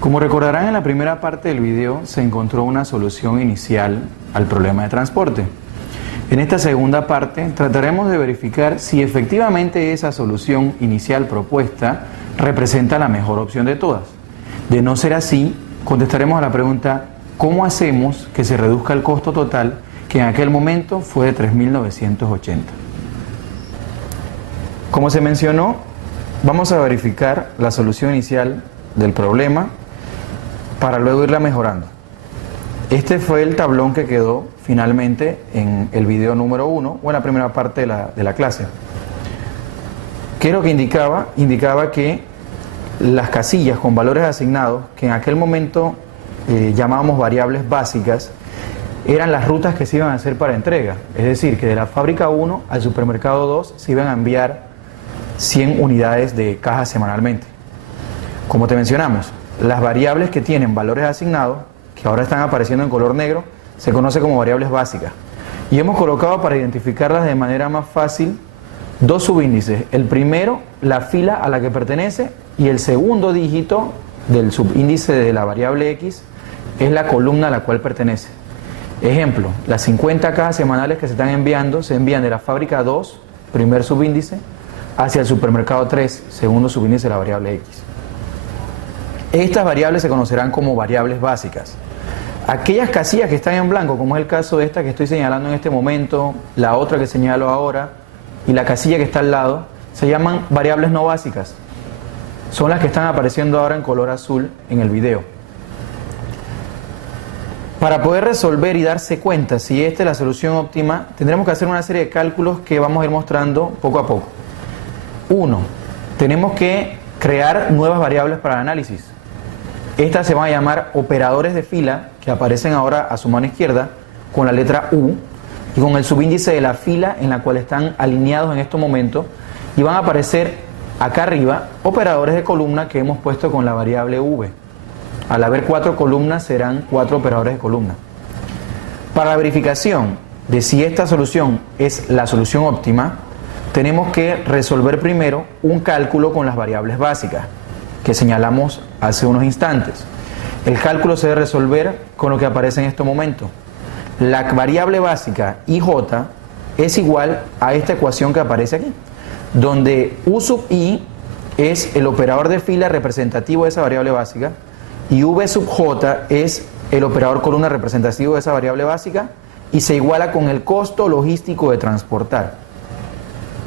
Como recordarán, en la primera parte del video se encontró una solución inicial al problema de transporte. En esta segunda parte trataremos de verificar si efectivamente esa solución inicial propuesta representa la mejor opción de todas. De no ser así, contestaremos a la pregunta: ¿cómo hacemos que se reduzca el costo total, que en aquel momento fue de 3.980? Como se mencionó, vamos a verificar la solución inicial del problema para luego irla mejorando. Este fue el tablón que quedó finalmente en el video número 1 o en la primera parte de la clase. ¿Qué es lo que indicaba? Indicaba que las casillas con valores asignados, que en aquel momento llamábamos variables básicas, eran las rutas que se iban a hacer para entrega. Es decir, que de la fábrica 1 al supermercado 2 se iban a enviar 100 unidades de cajas semanalmente. Como te mencionamos, las variables que tienen valores asignados, que ahora están apareciendo en color negro, se conoce como variables básicas. Y hemos colocado, para identificarlas de manera más fácil, dos subíndices. El primero, la fila a la que pertenece, y el segundo dígito del subíndice de la variable X es la columna a la cual pertenece. Ejemplo, las 50 cajas semanales que se están enviando se envían de la fábrica 2, primer subíndice, hacia el supermercado 3, segundo subíndice de la variable X. Estas variables se conocerán como variables básicas. Aquellas casillas que están en blanco, como es el caso de esta que estoy señalando en este momento, la otra que señalo ahora y la casilla que está al lado, se llaman variables no básicas. Son las que están apareciendo ahora en color azul en el video. Para poder resolver y darse cuenta si esta es la solución óptima, tendremos que hacer una serie de cálculos que vamos a ir mostrando poco a poco. 1. Tenemos que crear nuevas variables para el análisis. Estas se van a llamar operadores de fila, que aparecen ahora a su mano izquierda con la letra U y con el subíndice de la fila en la cual están alineados en estos momentos, y van a aparecer acá arriba operadores de columna que hemos puesto con la variable V. Al haber 4 columnas serán 4 operadores de columna. Para la verificación de si esta solución es la solución óptima, tenemos que resolver primero un cálculo con las variables básicas que señalamos hace unos instantes. El cálculo se debe resolver con lo que aparece en este momento. La variable básica IJ es igual a esta ecuación que aparece aquí, donde U sub I es el operador de fila representativo de esa variable básica y V sub J es el operador columna representativo de esa variable básica, y se iguala con el costo logístico de transportar.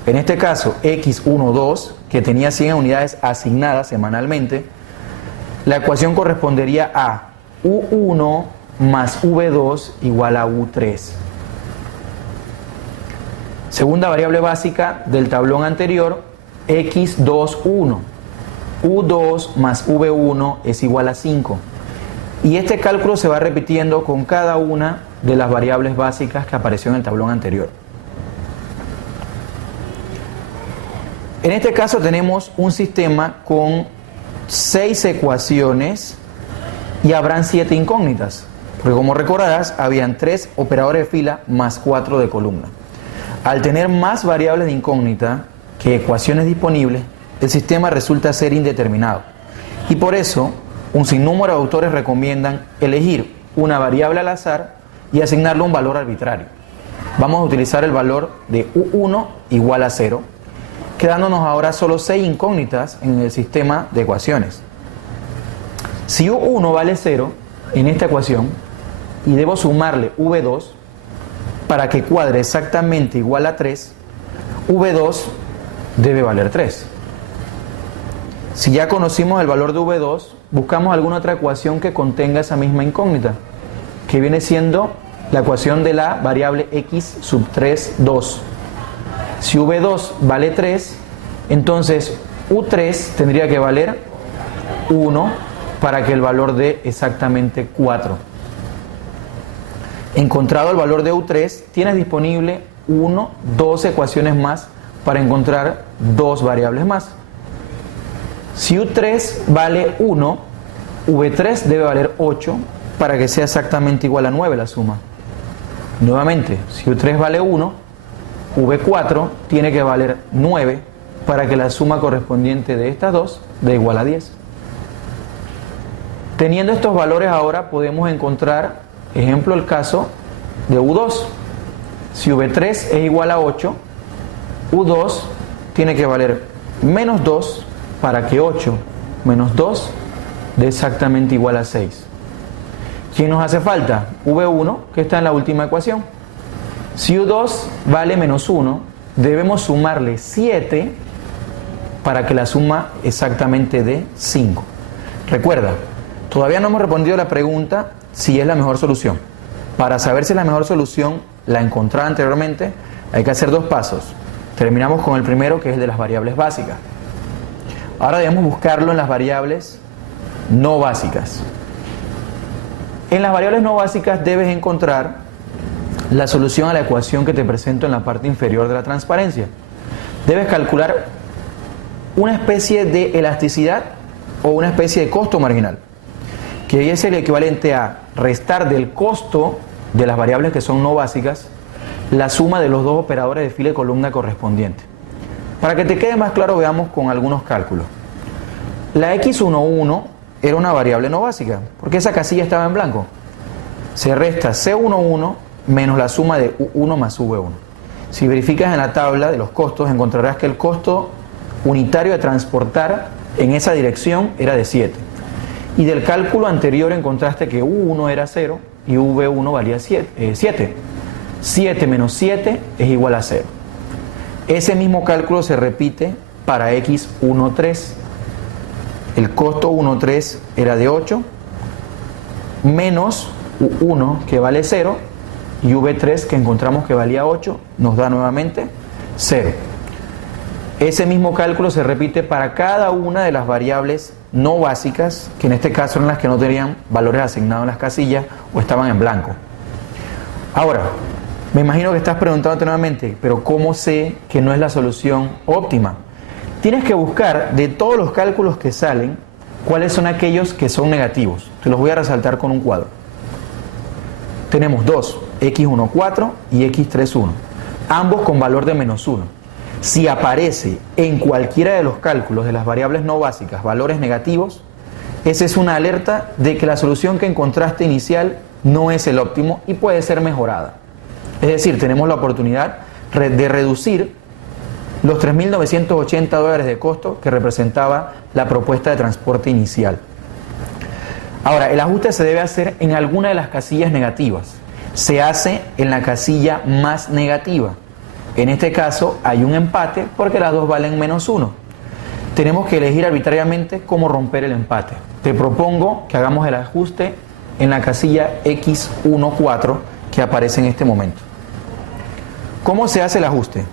En este caso, X12, que tenía 100 unidades asignadas semanalmente, la ecuación correspondería a U1 más V2 igual a U3. Segunda variable básica del tablón anterior, X21. U2 más V1 es igual a 5. Y este cálculo se va repitiendo con cada una de las variables básicas que apareció en el tablón anterior. En este caso tenemos un sistema con 6 ecuaciones y habrán 7 incógnitas, porque como recordarás, habían 3 operadores de fila más 4 de columna. Al tener más variables de incógnita que ecuaciones disponibles, el sistema resulta ser indeterminado, y por eso un sinnúmero de autores recomiendan elegir una variable al azar y asignarle un valor arbitrario. Vamos a utilizar el valor de U1 igual a 0, quedándonos ahora solo 6 incógnitas en el sistema de ecuaciones. Si U1 vale 0 en esta ecuación y debo sumarle V2 para que cuadre exactamente igual a 3, V2 debe valer 3. Si ya conocimos el valor de V2, buscamos alguna otra ecuación que contenga esa misma incógnita, que viene siendo la ecuación de la variable X sub 3, 2. Si V2 vale 3, entonces U3 tendría que valer 1 para que el valor dé exactamente 4. Encontrado el valor de U3, tienes disponible 2 ecuaciones más para encontrar 2 variables más. Si U3 vale 1, V3 debe valer 8 para que sea exactamente igual a 9 la suma. Nuevamente, si U3 vale 1, V4 tiene que valer 9 para que la suma correspondiente de estas dos dé igual a 10. Teniendo estos valores ahora podemos encontrar, ejemplo, el caso de U2. Si V3 es igual a 8, U2 tiene que valer menos 2 para que 8 menos 2 dé exactamente igual a 6. ¿Quién nos hace falta? V1, que está en la última ecuación. Si U2 vale menos 1, debemos sumarle 7 para que la suma exactamente dé 5. Recuerda, todavía no hemos respondido la pregunta si es la mejor solución. Para saber si es la mejor solución, la encontrada anteriormente, hay que hacer dos pasos. Terminamos con el primero, que es el de las variables básicas. Ahora debemos buscarlo en las variables no básicas. En las variables no básicas debes encontrar la solución a la ecuación que te presento en la parte inferior de la transparencia. Debes calcular una especie de elasticidad o una especie de costo marginal, que es el equivalente a restar del costo de las variables que son no básicas la suma de los dos operadores de fila y columna correspondiente. Para que te quede más claro, veamos con algunos cálculos. La x11 era una variable no básica, porque esa casilla estaba en blanco. Se resta C11 menos la suma de U1 más V1. Si verificas en la tabla de los costos, encontrarás que el costo unitario de transportar en esa dirección era de 7. Y del cálculo anterior encontraste que U1 era 0 y V1 valía 7. 7 menos 7 es igual a 0. Ese mismo cálculo se repite para x13. El costo 13 era de 8 menos U1 que vale 0 y V3 que encontramos que valía 8 nos da nuevamente 0. Ese mismo cálculo se repite para cada una de las variables no básicas, que en este caso eran las que no tenían valores asignados en las casillas o estaban en blanco. Ahora, me imagino que estás preguntándote nuevamente, pero ¿cómo sé que no es la solución óptima? Tienes que buscar de todos los cálculos que salen, cuáles son aquellos que son negativos. Te los voy a resaltar con un cuadro. Tenemos dos, x14 y x31, ambos con valor de menos 1. Si aparece en cualquiera de los cálculos de las variables no básicas valores negativos, esa es una alerta de que la solución que encontraste inicial no es el óptimo y puede ser mejorada. Es decir, tenemos la oportunidad de reducir los $3.980 de costo que representaba la propuesta de transporte inicial. Ahora, el ajuste se debe hacer en alguna de las casillas negativas. Se hace en la casilla más negativa. En este caso hay un empate porque las dos valen menos 1. Tenemos que elegir arbitrariamente cómo romper el empate. Te propongo que hagamos el ajuste en la casilla x14 que aparece en este momento. ¿Cómo se hace el ajuste?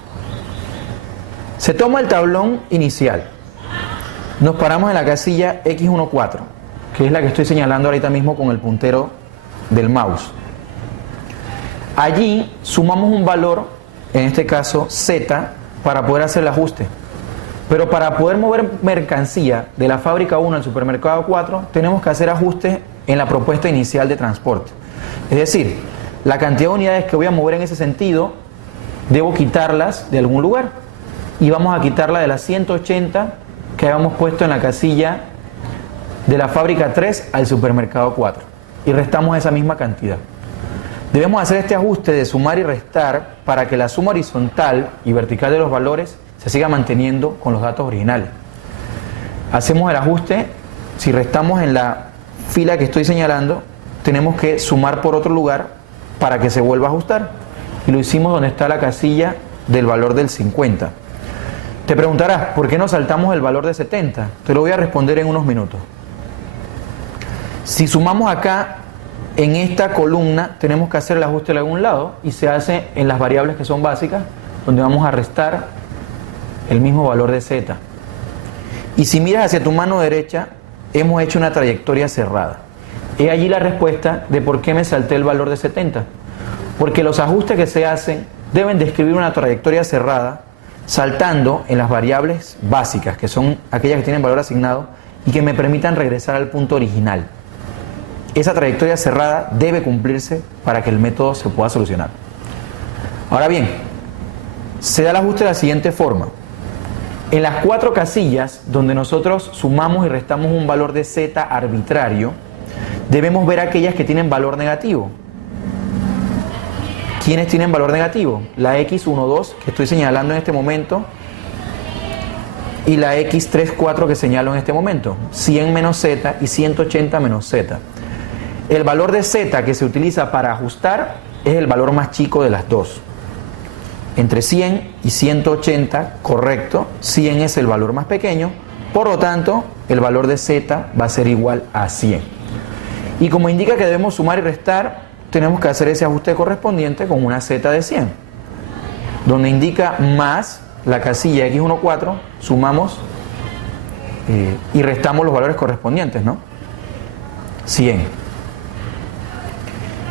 Se toma el tablón inicial. Nos paramos en la casilla x14, que es la que estoy señalando ahorita mismo con el puntero del mouse. Allí sumamos un valor, en este caso Z, para poder hacer el ajuste. Pero para poder mover mercancía de la fábrica 1 al supermercado 4, tenemos que hacer ajustes en la propuesta inicial de transporte. Es decir, la cantidad de unidades que voy a mover en ese sentido, debo quitarlas de algún lugar. Y vamos a quitarla de las 180 que habíamos puesto en la casilla de la fábrica 3 al supermercado 4. Y restamos esa misma cantidad. Debemos hacer este ajuste de sumar y restar para que la suma horizontal y vertical de los valores se siga manteniendo con los datos originales. Hacemos el ajuste. Si restamos en la fila que estoy señalando, tenemos que sumar por otro lugar para que se vuelva a ajustar. Y lo hicimos donde está la casilla del valor del 50. Te preguntarás, ¿por qué no saltamos el valor de 70? Te lo voy a responder en unos minutos. Si sumamos acá, en esta columna, tenemos que hacer el ajuste de algún lado y se hace en las variables que son básicas, donde vamos a restar el mismo valor de z. Y si miras hacia tu mano derecha, hemos hecho una trayectoria cerrada. He allí la respuesta de por qué me salté el valor de 70. Porque los ajustes que se hacen deben describir una trayectoria cerrada, saltando en las variables básicas, que son aquellas que tienen valor asignado y que me permitan regresar al punto original. Esa trayectoria cerrada debe cumplirse para que el método se pueda solucionar. Ahora bien, se da el ajuste de la siguiente forma. En las 4 casillas donde nosotros sumamos y restamos un valor de z arbitrario, debemos ver aquellas que tienen valor negativo. ¿Quiénes tienen valor negativo? La x12 que estoy señalando en este momento y la x34 que señalo en este momento, 100 menos z y 180 menos z. El valor de z que se utiliza para ajustar es el valor más chico de las dos. Entre 100 y 180, correcto, 100 es el valor más pequeño, por lo tanto, el valor de z va a ser igual a 100. Y como indica que debemos sumar y restar, tenemos que hacer ese ajuste correspondiente con una z de 100, donde indica más la casilla x14, sumamos y restamos los valores correspondientes, ¿no? 100.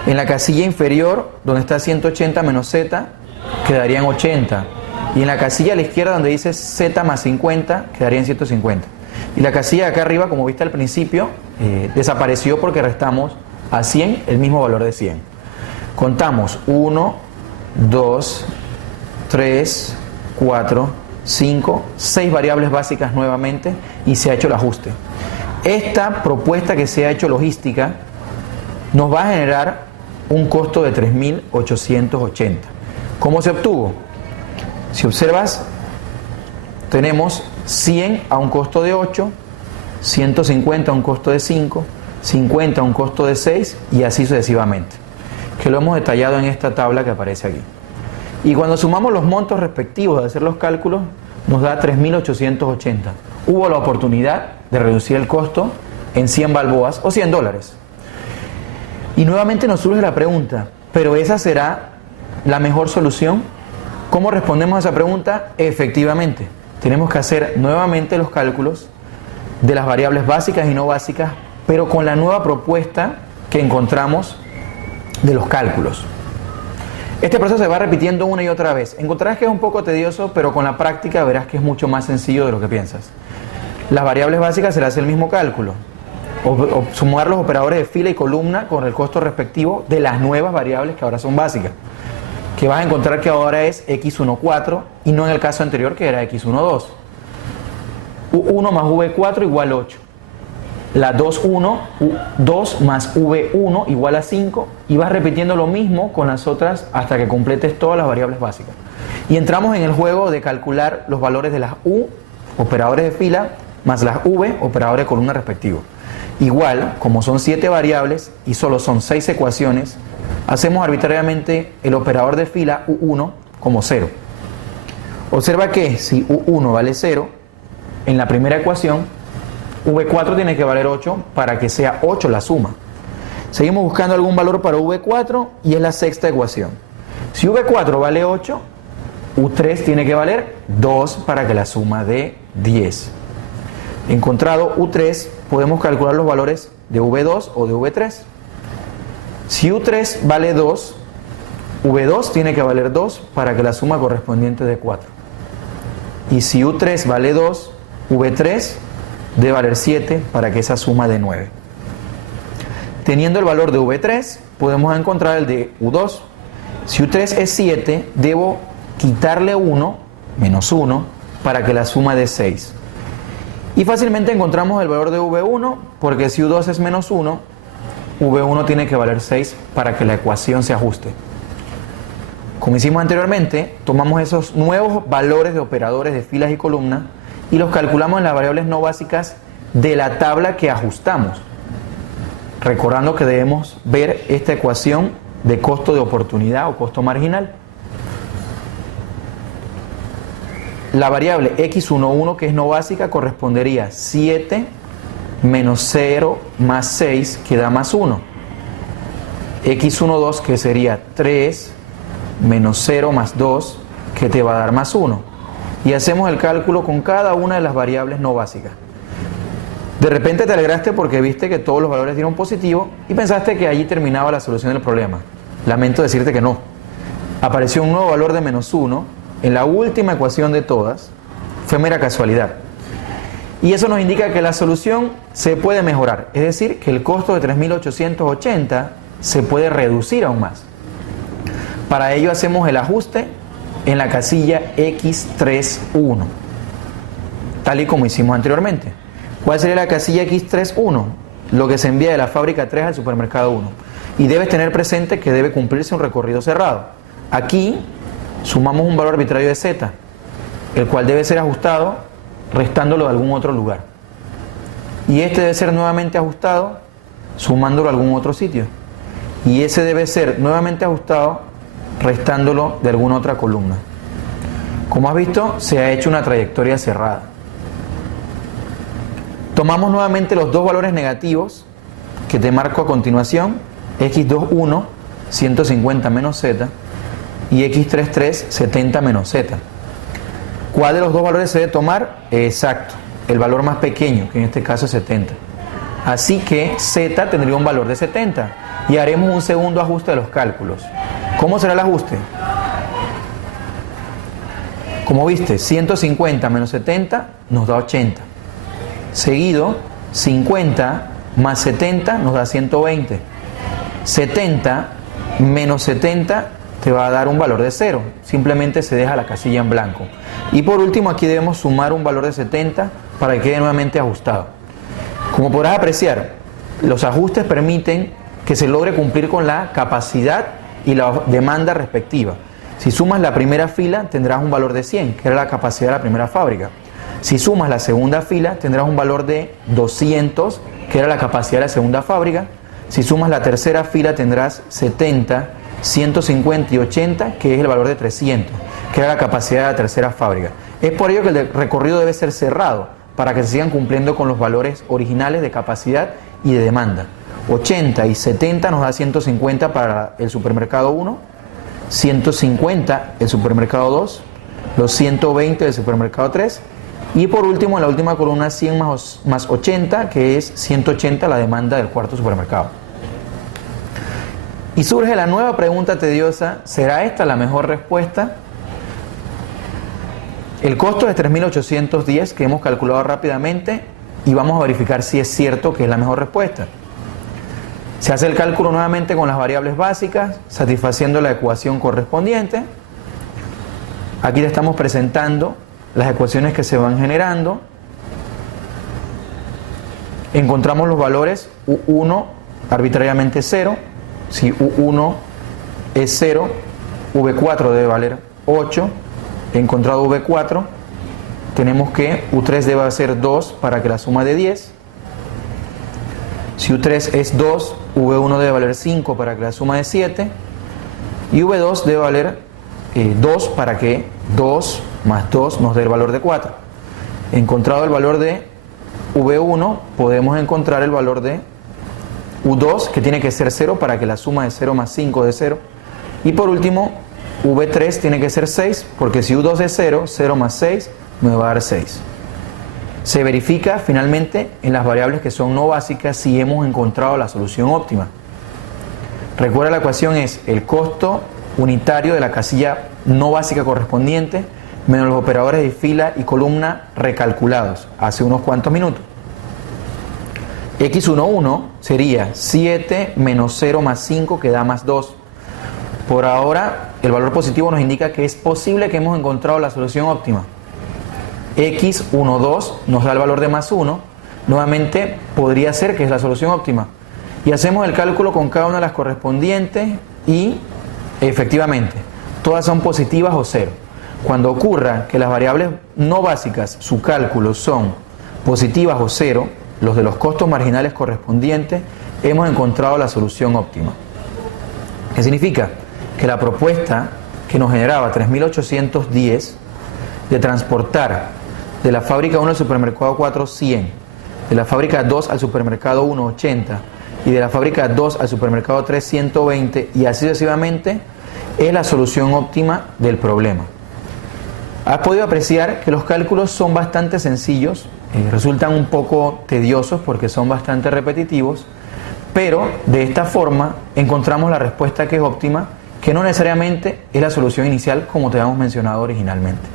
En la casilla inferior, donde está 180 menos z, quedarían 80. Y en la casilla a la izquierda, donde dice z más 50, quedarían 150. Y la casilla de acá arriba, como viste al principio, desapareció porque restamos a 100 el mismo valor de 100. Contamos 1, 2, 3, 4, 5, 6 variables básicas nuevamente y se ha hecho el ajuste. Esta propuesta que se ha hecho logística nos va a generar un costo de 3.880. ¿Cómo se obtuvo? Si observas, tenemos 100 a un costo de 8, 150 a un costo de 5, 50 a un costo de 6 y así sucesivamente, que lo hemos detallado en esta tabla que aparece aquí. Y cuando sumamos los montos respectivos de hacer los cálculos, nos da 3.880. Hubo la oportunidad de reducir el costo en 100 balboas o $100. Y nuevamente nos surge la pregunta, ¿pero esa será la mejor solución? ¿Cómo respondemos a esa pregunta? Efectivamente, tenemos que hacer nuevamente los cálculos de las variables básicas y no básicas, pero con la nueva propuesta que encontramos de los cálculos. Este proceso se va repitiendo una y otra vez. Encontrarás que es un poco tedioso, pero con la práctica verás que es mucho más sencillo de lo que piensas. Las variables básicas se le hace el mismo cálculo. O sumar los operadores de fila y columna con el costo respectivo de las nuevas variables que ahora son básicas. Que vas a encontrar que ahora es x14 y no en el caso anterior que era x12. U1 más v4 igual 8. La 2,1, 2 más v1 igual a 5 y vas repitiendo lo mismo con las otras hasta que completes todas las variables básicas. Y entramos en el juego de calcular los valores de las u, operadores de fila, más las v, operadores de columna respectivos. Igual, como son 7 variables y solo son 6 ecuaciones, hacemos arbitrariamente el operador de fila u1 como 0. Observa que si u1 vale 0, en la primera ecuación, v4 tiene que valer 8 para que sea 8 la suma. Seguimos buscando algún valor para v4 y es la sexta ecuación. Si v4 vale 8, u3 tiene que valer 2 para que la suma dé 10. Encontrado u3, podemos calcular los valores de v2 o de v3. Si u3 vale 2, v2 tiene que valer 2 para que la suma correspondiente dé 4. Y si u3 vale 2, v3 debe valer 7 para que esa suma dé 9. Teniendo el valor de v3, podemos encontrar el de u2. Si u3 es 7, debo quitarle 1, menos 1, para que la suma dé 6. Y fácilmente encontramos el valor de v1, porque si u2 es menos 1, v1 tiene que valer 6 para que la ecuación se ajuste. Como hicimos anteriormente, tomamos esos nuevos valores de operadores de filas y columnas y los calculamos en las variables no básicas de la tabla que ajustamos. Recordando que debemos ver esta ecuación de costo de oportunidad o costo marginal. La variable x11, que es no básica, correspondería a 7 menos 0 más 6, que da más 1. x12, que sería 3 menos 0 más 2, que te va a dar más 1. Y hacemos el cálculo con cada una de las variables no básicas. De repente te alegraste porque viste que todos los valores dieron positivo y pensaste que allí terminaba la solución del problema. Lamento decirte que no. Apareció un nuevo valor de menos 1 en la última ecuación de todas. Fue mera casualidad. Y eso nos indica que la solución se puede mejorar. Es decir, que el costo de 3.880 se puede reducir aún más. Para ello hacemos el ajuste en la casilla x31, tal y como hicimos anteriormente. ¿Cuál sería la casilla x31? lo que se envía de la fábrica 3 al supermercado 1. Y debes tener presente que debe cumplirse un recorrido cerrado. Aquí sumamos un valor arbitrario de Z, el cual debe ser ajustado restándolo de algún otro lugar. Y este debe ser nuevamente ajustado sumándolo a algún otro sitio. Y ese debe ser nuevamente ajustado restándolo de alguna otra columna. Como has visto, se ha hecho una trayectoria cerrada. Tomamos nuevamente los dos valores negativos que te marco a continuación, x21, 150 menos z, y x33, 70 menos z. ¿Cuál de los dos valores se debe tomar? Exacto, el valor más pequeño, que en este caso es 70. Así que z tendría un valor de 70 y haremos un segundo ajuste de los cálculos. ¿Cómo será el ajuste? Como viste, 150 menos 70 nos da 80. Seguido, 50 más 70 nos da 120. 70 menos 70 te va a dar un valor de 0. Simplemente se deja la casilla en blanco. Y por último, aquí debemos sumar un valor de 70 para que quede nuevamente ajustado. Como podrás apreciar, los ajustes permiten que se logre cumplir con la capacidad y la demanda respectiva. Si sumas la primera fila, tendrás un valor de 100, que era la capacidad de la primera fábrica. Si sumas la segunda fila, tendrás un valor de 200, que era la capacidad de la segunda fábrica. Si sumas la tercera fila, tendrás 70, 150 y 80, que es el valor de 300, que era la capacidad de la tercera fábrica. Es por ello que el recorrido debe ser cerrado, para que se sigan cumpliendo con los valores originales de capacidad y de demanda. 80 y 70 nos da 150 para el supermercado 1, 150 el supermercado 2, los 120 del supermercado 3, y por último en la última columna 100 más 80, que es 180 la demanda del cuarto supermercado. Y surge la nueva pregunta tediosa: ¿será esta la mejor respuesta? El costo es 3.810 que hemos calculado rápidamente y vamos a verificar si es cierto que es la mejor respuesta. Se hace el cálculo nuevamente con las variables básicas, satisfaciendo la ecuación correspondiente. Aquí te estamos presentando las ecuaciones que se van generando. Encontramos los valores U1 arbitrariamente 0. Si U1 es 0, V4 debe valer 8. Encontrado V4, tenemos que U3 debe ser 2 para que la suma de 10. Si U3 es 2, V1 debe valer 5 para que la suma de 7. Y V2 debe valer 2 para que 2 más 2 nos dé el valor de 4. Encontrado el valor de V1, podemos encontrar el valor de U2, que tiene que ser 0 para que la suma de 0 más 5 dé 0. Y por último, V3 tiene que ser 6, porque si U2 es 0, 0 más 6 me va a dar 6. Se verifica finalmente en las variables que son no básicas si hemos encontrado la solución óptima. Recuerda, la ecuación es el costo unitario de la casilla no básica correspondiente menos los operadores de fila y columna recalculados hace unos cuantos minutos. X11 sería 7 menos 0 más 5, que da más 2. Por ahora, el valor positivo nos indica que es posible que hemos encontrado la solución óptima. X12 nos da el valor de más 1. Nuevamente, podría ser que es la solución óptima. Y hacemos el cálculo con cada una de las correspondientes y, efectivamente, todas son positivas o 0. Cuando ocurra que las variables no básicas, su cálculo son positivas o 0, los de los costos marginales correspondientes, hemos encontrado la solución óptima. ¿Qué significa? Que la propuesta que nos generaba 3.810 de transportar de la fábrica 1 al supermercado 4 100, de la fábrica 2 al supermercado 1 80 y de la fábrica 2 al supermercado 3 120 y así sucesivamente, es la solución óptima del problema. Has podido apreciar que los cálculos son bastante sencillos, resultan un poco tediosos porque son bastante repetitivos, pero de esta forma encontramos la respuesta que es óptima, que no necesariamente es la solución inicial como te habíamos mencionado originalmente.